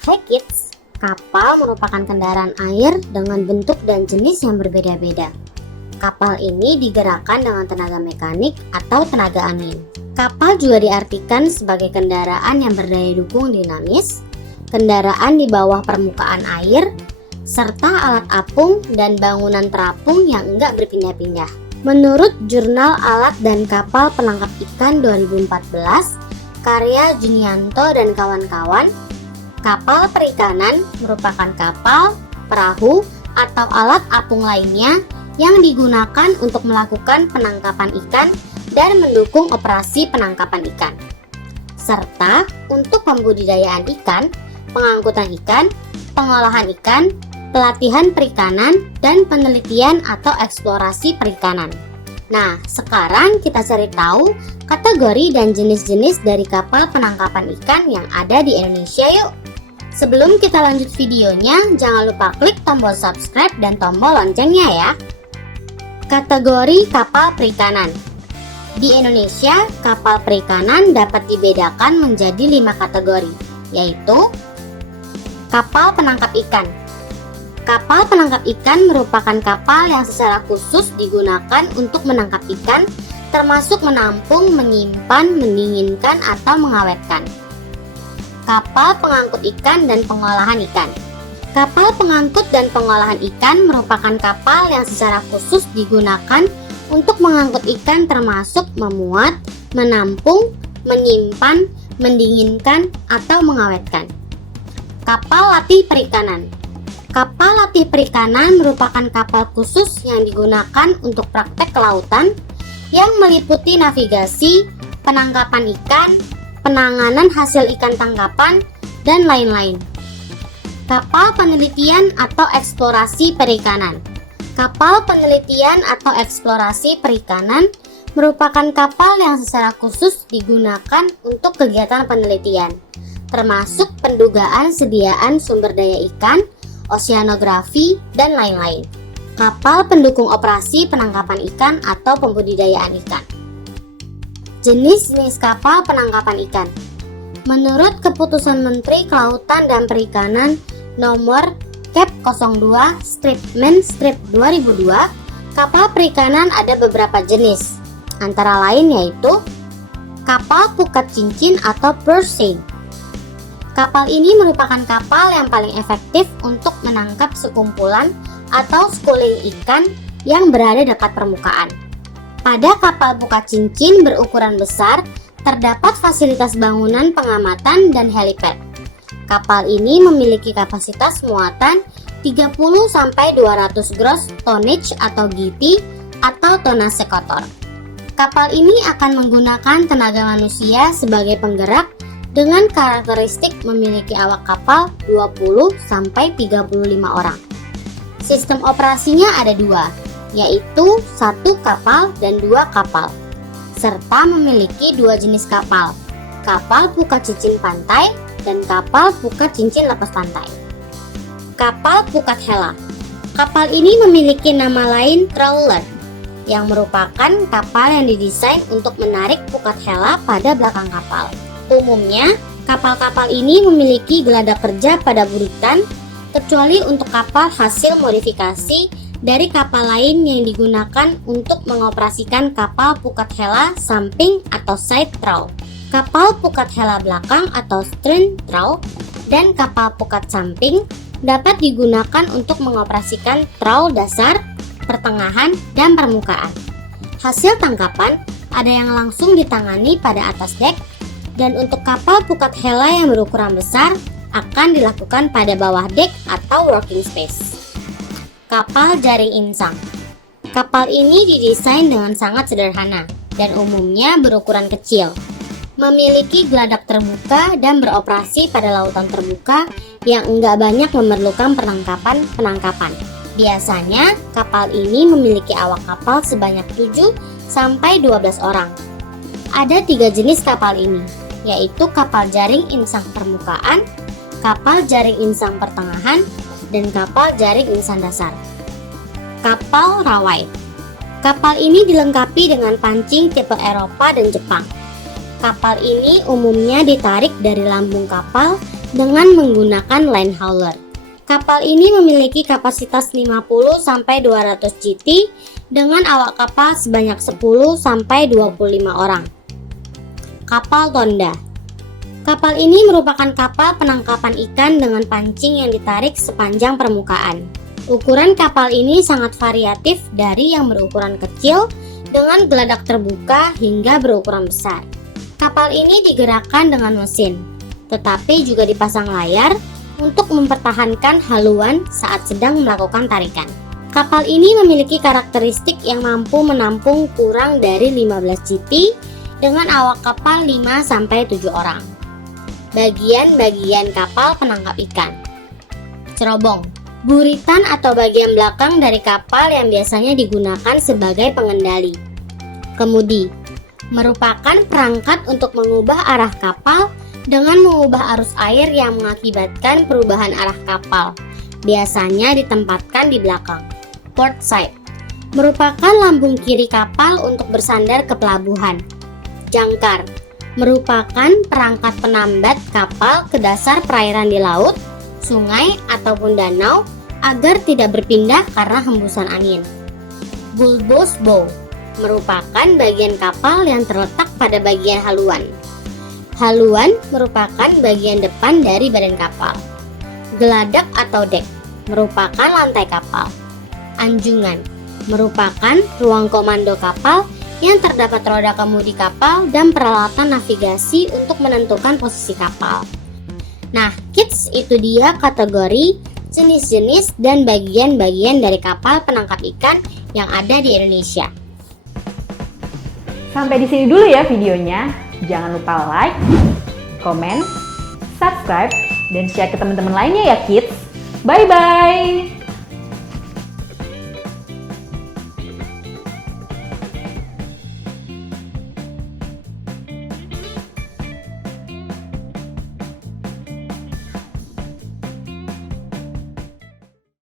Hai kids, kapal merupakan kendaraan air dengan bentuk dan jenis yang berbeda-beda. Kapal ini digerakkan dengan tenaga mekanik atau tenaga angin. Kapal juga diartikan sebagai kendaraan yang berdaya dukung dinamis, kendaraan di bawah permukaan air, serta alat apung dan bangunan terapung yang enggak berpindah-pindah. Menurut Jurnal Alat dan Kapal Penangkap Ikan 2014, karya Junianto dan kawan-kawan, kapal perikanan merupakan kapal, perahu, atau alat apung lainnya yang digunakan untuk melakukan penangkapan ikan dan mendukung operasi penangkapan ikan, serta untuk pembudidayaan ikan, pengangkutan ikan, pengolahan ikan, pelatihan perikanan, dan penelitian atau eksplorasi perikanan. Nah, sekarang kita cari tahu kategori dan jenis-jenis dari kapal penangkapan ikan yang ada di Indonesia yuk. Sebelum kita lanjut videonya, jangan lupa klik tombol subscribe dan tombol loncengnya ya. Kategori kapal perikanan. Di Indonesia, kapal perikanan dapat dibedakan menjadi 5 kategori, yaitu kapal penangkap ikan. Kapal penangkap ikan merupakan kapal yang secara khusus digunakan untuk menangkap ikan, termasuk menampung, menyimpan, mendinginkan, atau mengawetkan. Kapal pengangkut ikan dan pengolahan ikan. Kapal pengangkut dan pengolahan ikan merupakan kapal yang secara khusus digunakan untuk mengangkut ikan, termasuk memuat, menampung, menyimpan, mendinginkan, atau mengawetkan. Kapal latih perikanan. Kapal latih perikanan merupakan kapal khusus yang digunakan untuk praktek kelautan yang meliputi navigasi, penangkapan ikan, penanganan hasil ikan tangkapan, dan lain-lain. Kapal penelitian atau eksplorasi perikanan. Kapal penelitian atau eksplorasi perikanan merupakan kapal yang secara khusus digunakan untuk kegiatan penelitian, termasuk pendugaan sediaan sumber daya ikan, oseanografi, dan lain-lain. Kapal pendukung operasi penangkapan ikan atau pembudidayaan ikan. Jenis-jenis kapal penangkapan ikan. Menurut Keputusan Menteri Kelautan dan Perikanan Nomor Kep 02/Men/2002, kapal perikanan ada beberapa jenis, antara lain yaitu kapal pukat cincin atau purse seine. Kapal ini merupakan kapal yang paling efektif untuk menangkap sekumpulan atau schooling ikan yang berada dekat permukaan. Pada kapal pukat cincin berukuran besar, terdapat fasilitas bangunan pengamatan dan helipad. Kapal ini memiliki kapasitas muatan 30-200 gross tonnage atau GT atau tonase kotor. Kapal ini akan menggunakan tenaga manusia sebagai penggerak dengan karakteristik memiliki awak kapal 20-35 orang. Sistem operasinya ada 2, yaitu 1 kapal dan 2 kapal, serta memiliki 2 jenis kapal, kapal pukat cincin pantai dan kapal pukat cincin lepas pantai. Kapal pukat hela. Kapal ini memiliki nama lain trawler, yang merupakan kapal yang didesain untuk menarik pukat hela pada belakang kapal. Umumnya, kapal-kapal ini memiliki geladak kerja pada buritan, kecuali untuk kapal hasil modifikasi dari kapal lain yang digunakan untuk mengoperasikan kapal pukat hela samping atau side trawl, kapal pukat hela belakang atau stern trawl, dan kapal pukat samping dapat digunakan untuk mengoperasikan trawl dasar, pertengahan, dan permukaan. Hasil tangkapan ada yang langsung ditangani pada atas dek, dan untuk kapal pukat hela yang berukuran besar akan dilakukan pada bawah dek atau working space. Kapal jaring insang. Kapal ini didesain dengan sangat sederhana dan umumnya berukuran kecil, memiliki geladak terbuka dan beroperasi pada lautan terbuka yang enggak banyak memerlukan penangkapan. Biasanya kapal ini memiliki awak kapal sebanyak 7-12 orang. Ada 3 jenis kapal ini, yaitu kapal jaring insang permukaan, kapal jaring insang pertengahan, dan kapal jaring insang dasar. Kapal rawai. Kapal ini dilengkapi dengan pancing tipe Eropa dan Jepang. Kapal ini umumnya ditarik dari lambung kapal dengan menggunakan line hauler. Kapal ini memiliki kapasitas 50-200 GT dengan awak kapal sebanyak 10-25 orang. Kapal Tonda. Kapal ini merupakan kapal penangkapan ikan dengan pancing yang ditarik sepanjang permukaan. Ukuran kapal ini sangat variatif dari yang berukuran kecil dengan geladak terbuka hingga berukuran besar. Kapal ini digerakkan dengan mesin, tetapi juga dipasang layar untuk mempertahankan haluan saat sedang melakukan tarikan. Kapal ini memiliki karakteristik yang mampu menampung kurang dari 15 GT dengan awak kapal 5-7 orang. Bagian-bagian kapal penangkap ikan. Cerobong. Buritan atau bagian belakang dari kapal yang biasanya digunakan sebagai pengendali. Kemudi. Merupakan perangkat untuk mengubah arah kapal dengan mengubah arus air yang mengakibatkan perubahan arah kapal. Biasanya ditempatkan di belakang. Port side merupakan lambung kiri kapal untuk bersandar ke pelabuhan. Jangkar merupakan perangkat penambat kapal ke dasar perairan di laut, sungai, ataupun danau agar tidak berpindah karena hembusan angin. Bulbous bow merupakan bagian kapal yang terletak pada bagian haluan. Haluan merupakan bagian depan dari badan kapal. Geladak atau dek merupakan lantai kapal. Anjungan merupakan ruang komando kapal yang terdapat roda kemudi kapal dan peralatan navigasi untuk menentukan posisi kapal. Nah, kids, itu dia kategori, jenis-jenis, dan bagian-bagian dari kapal penangkap ikan yang ada di Indonesia. Sampai di sini dulu ya videonya. Jangan lupa like, komen, subscribe, dan share ke teman-teman lainnya ya kids. Bye-bye!